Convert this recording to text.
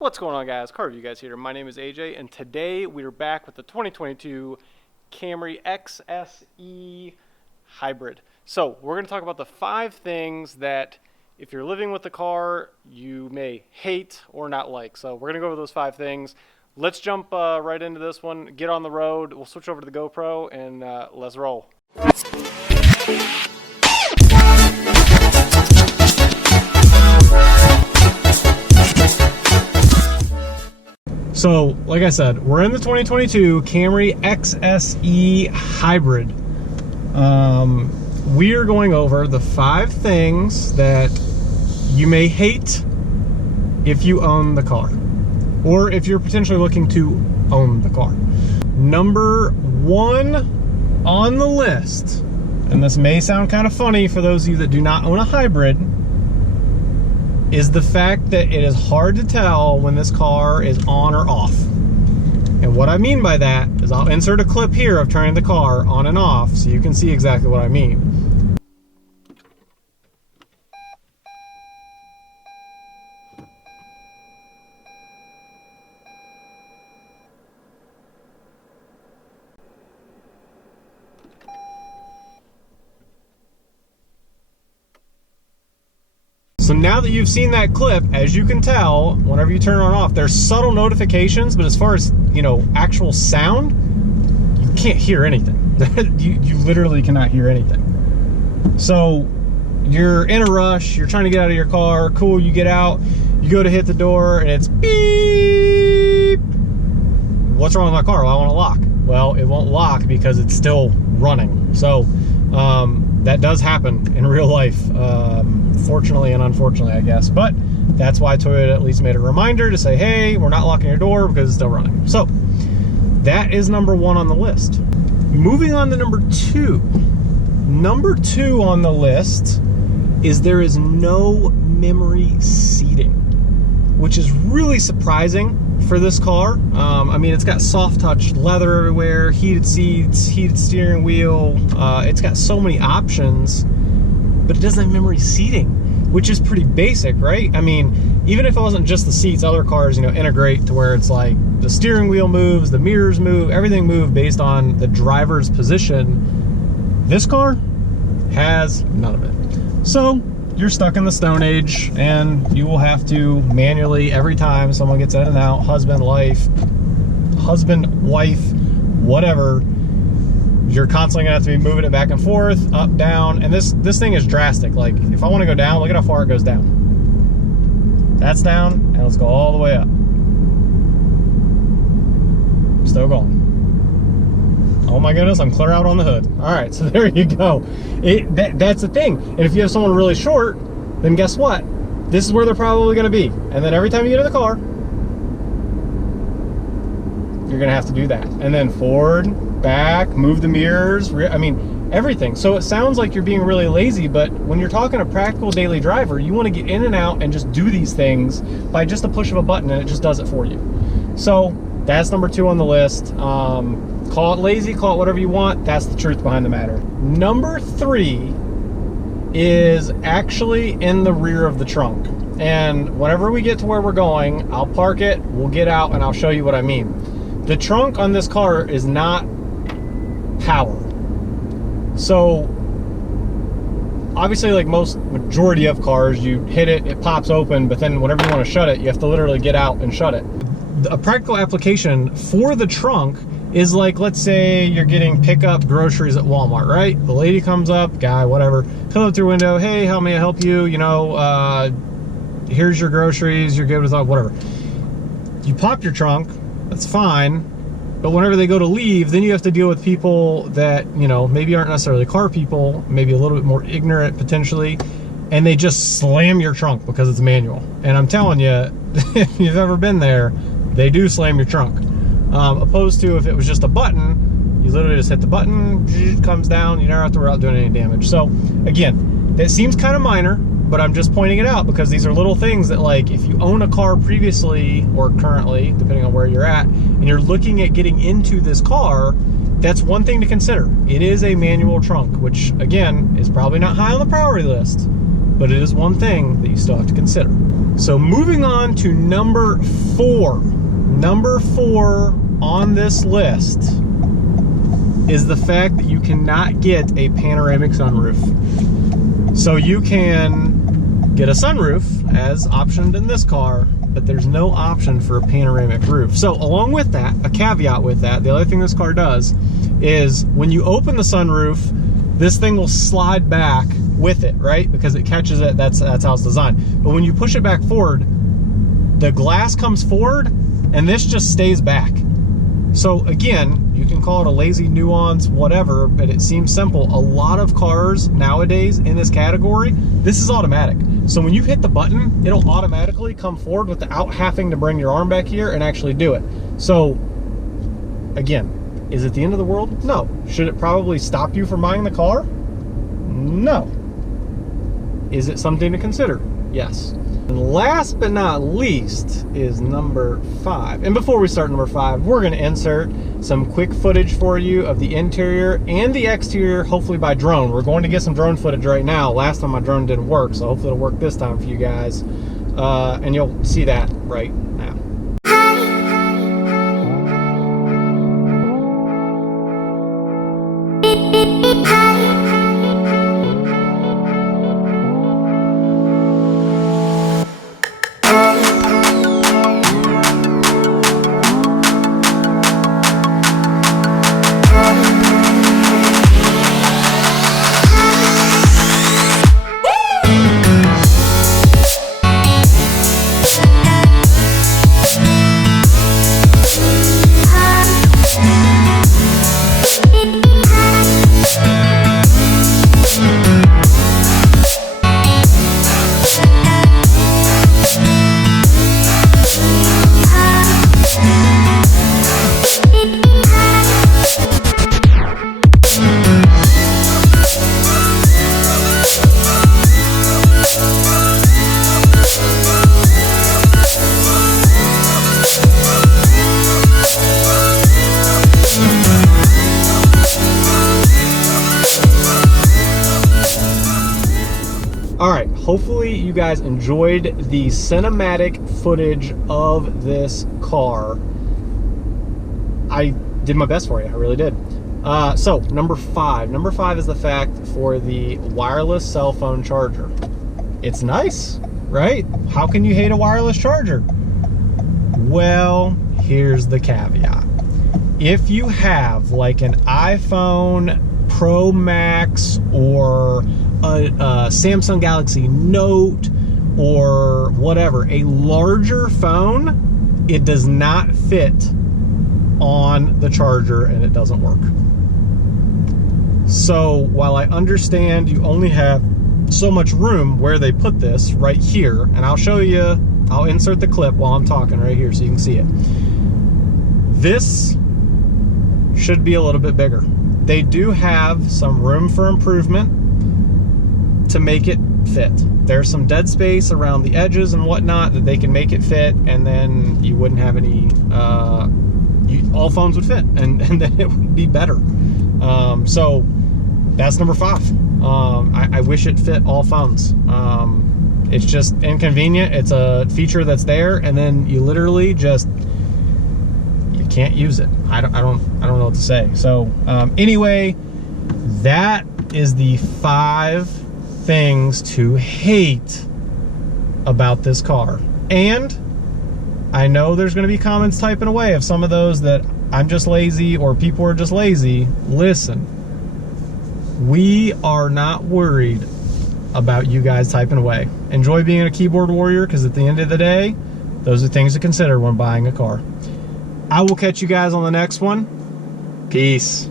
What's going on, guys? Car Review Guys here. My name is AJ, and today we are back with the 2022 Camry XSE Hybrid. So we're going to talk about the 5 things that if you're living with the car, you may hate or not like. So we're going to go over those 5 things. Let's jump right into this one. Get on the road. We'll switch over to the GoPro and let's roll. So, like I said, we're in the 2022 Camry XSE Hybrid. We are going over the 5 things that you may hate if you own the car, or if you're potentially looking to own the car. Number 1 on the list, and this may sound kind of funny for those of you that do not own a hybrid, is the fact that it is hard to tell when this car is on or off. And what I mean by that is I'll insert a clip here of turning the car on and off so you can see exactly what I mean. So now that you've seen that clip, as you can tell, whenever you turn it on and off, there's subtle notifications, but as far as, you know, actual sound, you can't hear anything. you literally cannot hear anything. So you're in a rush, you're trying to get out of your car, cool, you get out, you go to hit the door, and it's beep. What's wrong with my car? Well, I want to lock. Well, it won't lock because it's still running. So that does happen in real life, fortunately and unfortunately, I guess. But that's why Toyota at least made a reminder to say, hey, we're not locking your door because it's still running. So that is number 1 on the list. Moving on to number 2. Number 2 on the list is there is no memory seating, which is really surprising for this car. I mean, it's got soft touch leather everywhere, heated seats, heated steering wheel. It's got so many options, but it doesn't have memory seating, which is pretty basic, right? I mean, even if it wasn't just the seats, other cars, you know, integrate to where it's like the steering wheel moves, the mirrors move, everything moves based on the driver's position. This car has none of it. So you're stuck in the Stone Age, and you will have to manually, every time someone gets in and out, husband, wife, whatever, you're constantly gonna have to be moving it back and forth, up, down, and this thing is drastic. Like, if I want to go down, look at how far it goes down. That's down, and let's go all the way up. Still going. Oh my goodness, I'm clear out on the hood. All right, so there you go. That's the thing. And if you have someone really short, then guess what? This is where they're probably gonna be. And then every time you get in the car, you're gonna have to do that. And then forward, back, move the mirrors, I mean, everything. So it sounds like you're being really lazy, but when you're talking a practical daily driver, you wanna get in and out and just do these things by just a push of a button, and it just does it for you. So that's number 2 on the list. Call it lazy, call it whatever you want. That's the truth behind the matter. Number 3 is actually in the rear of the trunk. And whenever we get to where we're going, I'll park it, we'll get out, and I'll show you what I mean. The trunk on this car is not power. So obviously, like most majority of cars, you hit it, it pops open, but then whenever you want to shut it, you have to literally get out and shut it. A practical application for the trunk is like, let's say you're getting pickup groceries at Walmart, right? The lady comes up, guy, whatever, comes up through your window, hey, how may I help you? You know, here's your groceries, you're good with whatever. You pop your trunk, that's fine, but whenever they go to leave, then you have to deal with people that, you know, maybe aren't necessarily car people, maybe a little bit more ignorant potentially, and they just slam your trunk because it's manual. And I'm telling you, if you've ever been there, they do slam your trunk. Opposed to if it was just a button, you literally just hit the button, it comes down, you never have to worry about doing any damage. So again, that seems kind of minor, but I'm just pointing it out because these are little things that, like, if you own a car previously or currently, depending on where you're at, and you're looking at getting into this car, that's one thing to consider. It is a manual trunk, which again is probably not high on the priority list, but it is one thing that you still have to consider. So moving on to number 4. Number 4 on this list is the fact that you cannot get a panoramic sunroof. So you can get a sunroof as optioned in this car, but there's no option for a panoramic roof. So along with that, a caveat with that, the other thing this car does is when you open the sunroof, this thing will slide back with it, right? Because it catches it, that's how it's designed. But when you push it back forward, the glass comes forward and this just stays back. So again, you can call it a lazy nuance, whatever, but it seems simple. A lot of cars nowadays in this category, this is automatic. So when you hit the button, it'll automatically come forward without having to bring your arm back here and actually do it. So again, is it the end of the world? No. Should it probably stop you from buying the car? No. Is it something to consider? Yes. And last but not least is number 5. And before we start number 5, we're going to insert some quick footage for you of the interior and the exterior, hopefully by drone. We're going to get some drone footage right now. Last time my drone didn't work, so hopefully it'll work this time for you guys. And you'll see that right now. Alright, hopefully you guys enjoyed the cinematic footage of this car. I did my best for you, I really did. So, number 5. Number 5 is the fact for the wireless cell phone charger. It's nice, right? How can you hate a wireless charger? Well, here's the caveat. If you have like an iPhone Pro Max or a Samsung Galaxy Note or whatever, a larger phone, it does not fit on the charger and it doesn't work. So while I understand you only have so much room where they put this right here, and I'll show you, I'll insert the clip while I'm talking right here so you can see it. This should be a little bit bigger. They do have some room for improvement to make it fit. There's some dead space around the edges and whatnot that they can make it fit, and then you wouldn't have any, all phones would fit, and then it would be better. So that's number 5. I wish it fit all phones. It's just inconvenient. It's a feature that's there, and then you literally just, you can't use it. I don't know what to say. So anyway, that is the 5 things to hate about this car. And I know there's going to be comments typing away of some of those that I'm just lazy or people are just lazy. Listen, we are not worried about you guys typing away. Enjoy being a keyboard warrior, because at the end of the day, those are things to consider when buying a car. I will catch you guys on the next one. Peace.